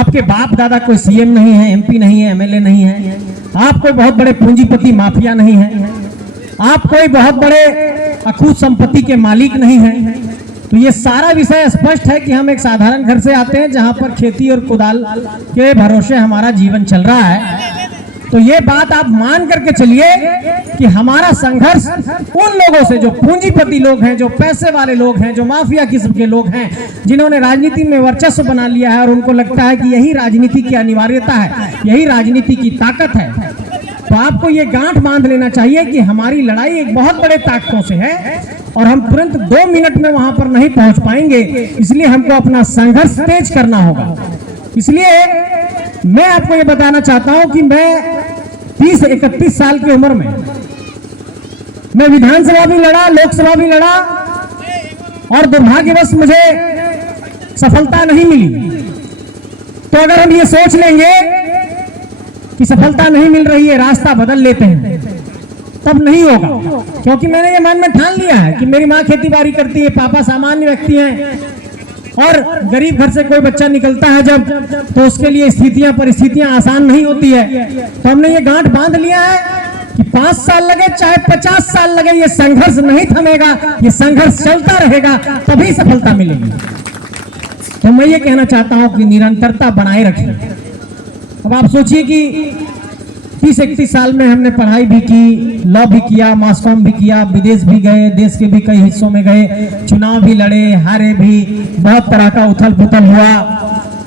आपके बाप दादा कोई सीएम नहीं है, एमपी नहीं है, एमएलए नहीं है, आप कोई बहुत बड़े पूंजीपति माफिया नहीं है, आप कोई बहुत बड़े अखूत संपत्ति के मालिक नहीं है। तो ये सारा विषय स्पष्ट है कि हम एक साधारण घर से आते हैं जहां पर खेती और कुदाल के भरोसे हमारा जीवन चल रहा है। तो ये बात आप मान करके चलिए कि हमारा संघर्ष उन लोगों से जो पूंजीपति लोग हैं, जो पैसे वाले लोग हैं, जो माफिया किस्म के लोग हैं, जिन्होंने राजनीति में वर्चस्व बना लिया है और उनको लगता है कि यही राजनीति की अनिवार्यता है, यही राजनीति की ताकत है। तो आपको ये गांठ बांध लेना चाहिए कि हमारी लड़ाई एक बहुत बड़े ताकतों से है और हम तुरंत 2 मिनट में वहां पर नहीं पहुंच पाएंगे, इसलिए हमको अपना संघर्ष तेज करना होगा। इसलिए मैं आपको ये बताना चाहता हूं कि मैं 30-31 साल की उम्र में मैं विधानसभा भी लड़ा, लोकसभा भी लड़ा और दुर्भाग्यवश मुझे सफलता नहीं मिली। तो अगर हम ये सोच लेंगे कि सफलता नहीं मिल रही है, रास्ता बदल लेते हैं, तब नहीं होगा। क्योंकि मैंने ये मन में ठान लिया है कि मेरी माँ खेती बाड़ी करती है, पापा सामान्य व्यक्ति हैं और गरीब घर से कोई बच्चा निकलता है जब, तो उसके लिए परिस्थितियां आसान नहीं होती है। तो हमने ये गांठ बांध लिया है कि 5 साल लगे चाहे 50 साल लगे, ये संघर्ष नहीं थमेगा, ये संघर्ष चलता रहेगा, तभी सफलता मिलेगी। तो मैं ये कहना चाहता हूं कि निरंतरता बनाए रखें। अब आप सोचिए कि 30-31 साल में हमने पढ़ाई भी की, लॉ भी किया, मास कॉम भी किया, विदेश भी गए, देश के भी कई हिस्सों में गए, चुनाव भी लड़े, हारे भी, बहुत तरह का उथल पुथल हुआ,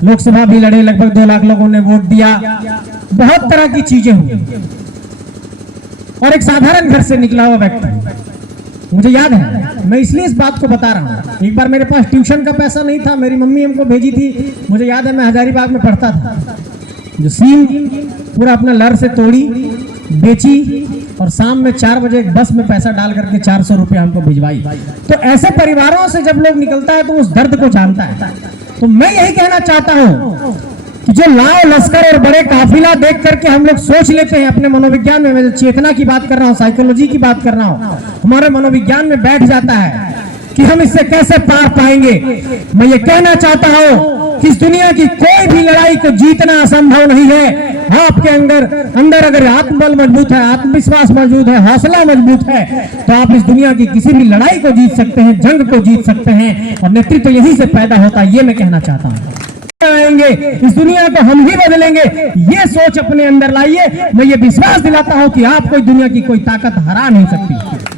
लोकसभा भी लड़े, लगभग 2 लाख लोगों ने वोट दिया, बहुत तरह की चीजें हुई। और एक साधारण घर से निकला हुआ व्यक्ति, मुझे याद है, मैं इसलिए इस बात को बता रहा हूँ। एक बार मेरे पास ट्यूशन का पैसा नहीं था, मेरी मम्मी हमको भेजी थी, मुझे याद है मैं हजारीबाग में पढ़ता था, जो सीम पूरा अपना लर से तोड़ी, बेची और शाम में 4 बजे बस में पैसा डाल करके 400 रुपये हमको भिजवाई। तो ऐसे परिवारों से जब लोग निकलता है तो उस दर्द को जानता है। तो मैं यही कहना चाहता हूं कि जो लाव लश्कर और बड़े काफिला देख करके हम लोग सोच लेते हैं अपने मनोविज्ञान में, मैं चेतना की बात कर रहा हूँ, साइकोलॉजी की बात कर रहा हूँ, हमारे मनोविज्ञान में बैठ जाता है कि हम इससे कैसे पार पाएंगे। मैं ये कहना चाहता हूं कि इस दुनिया की कोई भी लड़ाई को जीतना असंभव नहीं है। आपके अंदर अगर आत्मबल मजबूत है, आत्मविश्वास मौजूद है, हौसला मजबूत है, तो आप इस दुनिया की किसी भी लड़ाई को जीत सकते हैं, जंग को जीत सकते हैं। और नेतृत्व यहीं से पैदा होता है, ये मैं कहना चाहता हूँ। आएंगे इस दुनिया को हम ही बदलेंगे, ये सोच अपने अंदर लाइए। मैं ये विश्वास दिलाता हूं कि आपको दुनिया की कोई ताकत हरा नहीं सकती।